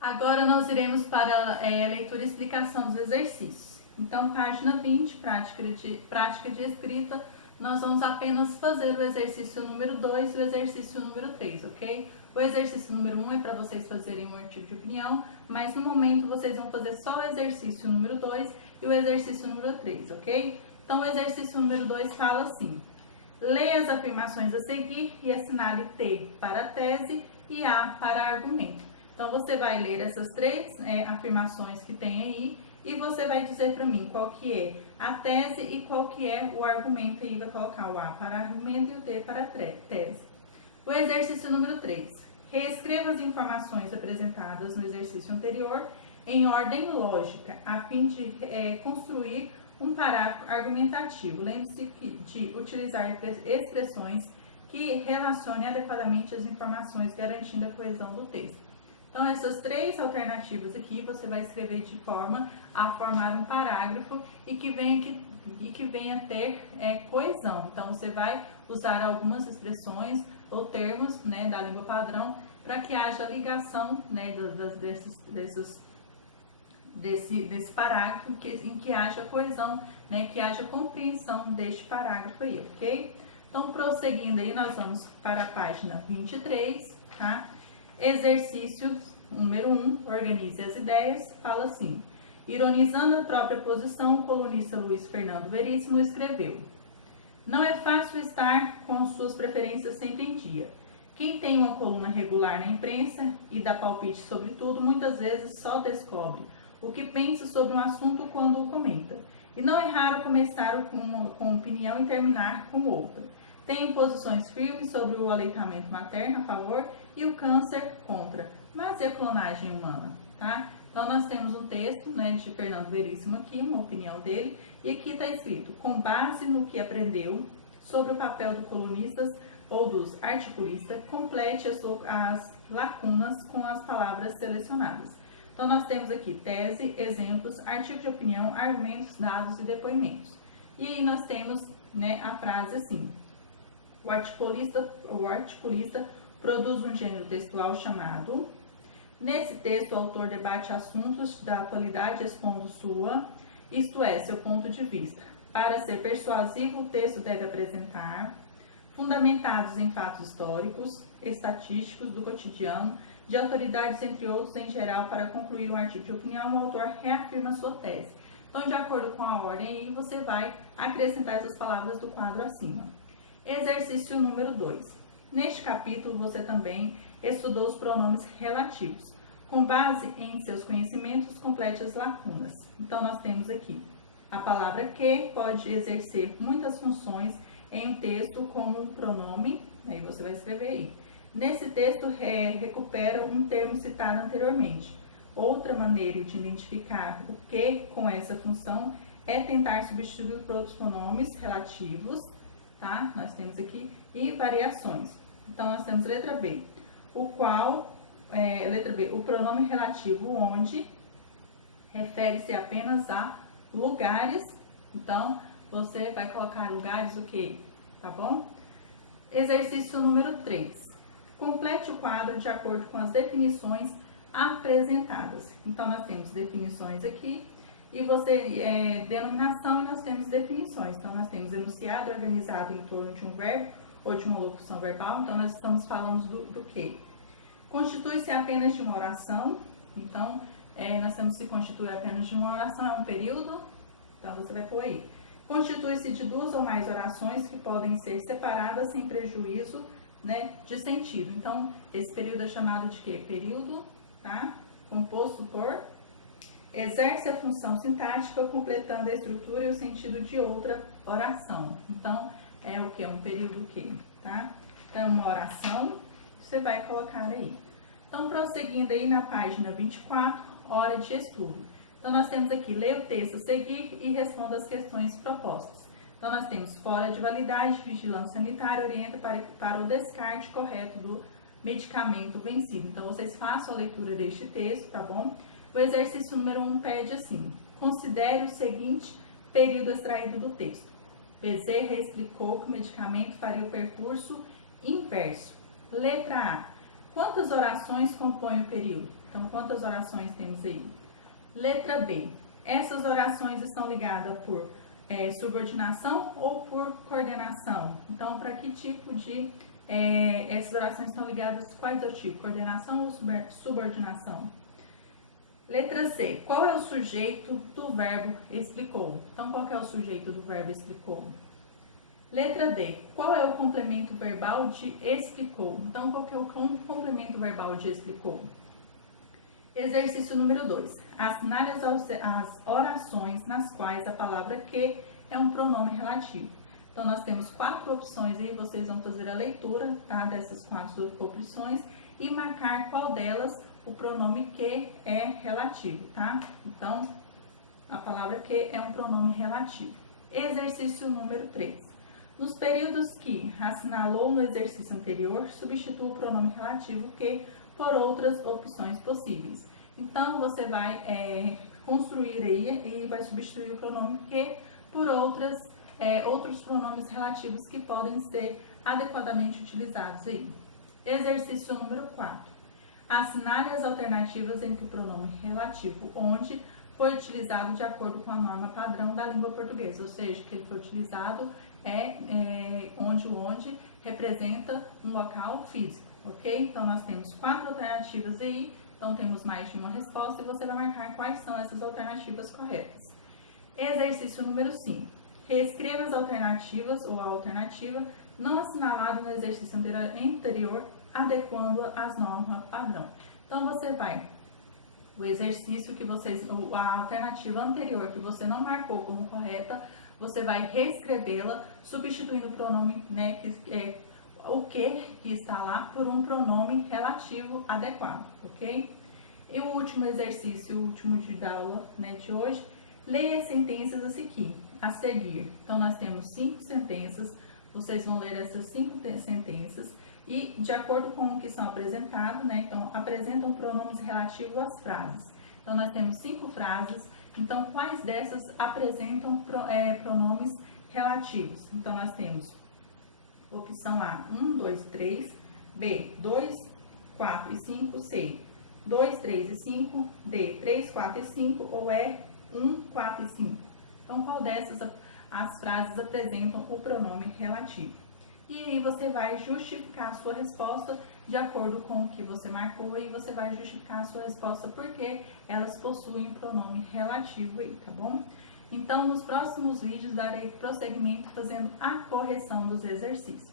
Agora nós iremos para a leitura e explicação dos exercícios. Então, página 20, prática de escrita, nós vamos apenas fazer o exercício número 2 e o exercício número 3, ok? O exercício número 1 é para vocês fazerem um artigo de opinião, mas no momento vocês vão fazer só o exercício número 2 e o exercício número 3, ok? Então, o exercício número 2 fala assim: leia as afirmações a seguir e assinale T para tese e A para argumento. Então, você vai ler essas três afirmações que tem aí e você vai dizer para mim qual que é a tese e qual que é o argumento. E vai colocar o A para argumento e o T para tese. O exercício número 3. Reescreva as informações apresentadas no exercício anterior em ordem lógica, a fim de construir um parágrafo argumentativo. Lembre-se de utilizar expressões que relacionem adequadamente as informações, garantindo a coesão do texto. Então, essas três alternativas aqui você vai escrever de forma a formar um parágrafo e que venha ter coesão. Então, você vai usar algumas expressões ou termos da língua padrão para que haja ligação desse parágrafo, em que haja coesão, que haja compreensão deste parágrafo aí, ok? Então, prosseguindo aí, nós vamos para a página 23, tá? Exercício número 1, organize as ideias, fala assim: ironizando a própria posição, o colunista Luiz Fernando Veríssimo escreveu: não é fácil estar com suas preferências sempre em dia. Quem tem uma coluna regular na imprensa e dá palpite sobre tudo, muitas vezes só descobre o que pensa sobre um assunto quando o comenta. E não é raro começar com opinião e terminar com outra. Tenho posições firmes sobre o aleitamento materno a favor e o câncer contra. Mas e a clonagem humana? Tá? Então, nós temos um texto de Fernando Veríssimo aqui, uma opinião dele, e aqui está escrito: com base no que aprendeu sobre o papel dos colunistas ou dos articulistas, complete as lacunas com as palavras selecionadas. Então, nós temos aqui tese, exemplos, artigo de opinião, argumentos, dados e depoimentos. E aí nós temos a frase assim: o articulista produz um gênero textual chamado. Nesse texto, o autor debate assuntos da atualidade expondo isto é, seu ponto de vista. Para ser persuasivo, o texto deve apresentar fundamentados em fatos históricos, estatísticos do cotidiano, de autoridades, entre outros, em geral. Para concluir um artigo de opinião, o autor reafirma sua tese. Então, de acordo com a ordem aí, você vai acrescentar essas palavras do quadro acima. Exercício número 2. Neste capítulo, você também estudou os pronomes relativos. Com base em seus conhecimentos, complete as lacunas. Então, nós temos aqui a palavra que pode exercer muitas funções em um texto como um pronome. Aí você vai escrever aí. Nesse texto, recupera um termo citado anteriormente. Outra maneira de identificar o que com essa função é tentar substituir por outros pronomes relativos, tá? Nós temos aqui, e variações. Então, nós temos letra B, letra B, o pronome relativo onde refere-se apenas a lugares. Então, você vai colocar lugares o quê? Tá bom? Exercício número 3. Complete o quadro de acordo com as definições apresentadas. Então, nós temos definições aqui e denominação, e nós temos definições. Então, nós temos enunciado organizado em torno de um verbo ou de uma locução verbal. Então, nós estamos falando do quê? Constitui-se apenas de uma oração. Então, nós temos se constitui apenas de uma oração, é um período. Então, você vai pôr aí. Constitui-se de duas ou mais orações que podem ser separadas sem prejuízo de sentido. Então, esse período é chamado de quê? Período, tá? Composto por exerce a função sintática, completando a estrutura e o sentido de outra oração. Então, é o que? Um período que, tá? Então, uma oração, você vai colocar aí. Então, prosseguindo aí na página 24, hora de estudo. Então, nós temos aqui, leia o texto a seguir e responda as questões propostas. Então, nós temos fora de validade, vigilância sanitária, orienta para o descarte correto do medicamento vencido. Então, vocês façam a leitura deste texto, tá bom? O exercício número 1 pede assim: considere o seguinte período extraído do texto. Bezerra explicou que o medicamento faria o percurso inverso. Letra A. Quantas orações compõem o período? Então, quantas orações temos aí? Letra B. Essas orações estão ligadas por subordinação ou por coordenação? Então, para que tipo de... essas orações estão ligadas, quais é o tipo? Coordenação ou subordinação? Letra C. Qual é o sujeito do verbo explicou? Então, qual que é o sujeito do verbo explicou? Letra D. Qual é o complemento verbal de explicou? Então, qual que é o complemento verbal de explicou? Exercício número 2. Assinale as orações nas quais a palavra que é um pronome relativo. Então, nós temos 4 opções aí, vocês vão fazer a leitura, tá, dessas 4 opções e marcar qual delas o pronome que é relativo, tá? Então, a palavra que é um pronome relativo. Exercício número 3. Nos períodos que assinalou no exercício anterior, substitua o pronome relativo que por outras opções possíveis. Então, você vai construir aí e vai substituir o pronome que por outros pronomes relativos que podem ser adequadamente utilizados aí. Exercício número 4. Assinale as alternativas entre o pronome relativo onde foi utilizado de acordo com a norma padrão da língua portuguesa, ou seja, que ele foi utilizado onde representa um local físico, ok? Então, nós temos 4 alternativas aí, então temos mais de uma resposta e você vai marcar quais são essas alternativas corretas. Exercício número 5. Reescreva as alternativas ou a alternativa não assinalada no exercício anterior, adequando às normas padrão. Então, você vai, o exercício que a alternativa anterior que você não marcou como correta, você vai reescrevê-la, substituindo o pronome, né, o que está lá, por um pronome relativo adequado, ok? E o último exercício, o último dia da aula, né, de hoje, leia as sentenças a seguir. Então, nós temos 5 sentenças, vocês vão ler essas 5 sentenças e, de acordo com o que são apresentados, né, então, apresentam pronomes relativos às frases. Então, nós temos 5 frases. Então, quais dessas apresentam pronomes relativos? Então, nós temos opção A, 1, 2, 3, B, 2, 4 e 5, C, 2, 3 e 5, D, 3, 4 e 5, ou E, 1, 4 e 5. Então, qual dessas as frases apresentam o pronome relativo? E aí você vai justificar a sua resposta de acordo com o que você marcou e você vai justificar a sua resposta porque elas possuem o pronome relativo aí, tá bom? Então, nos próximos vídeos darei prosseguimento fazendo a correção dos exercícios.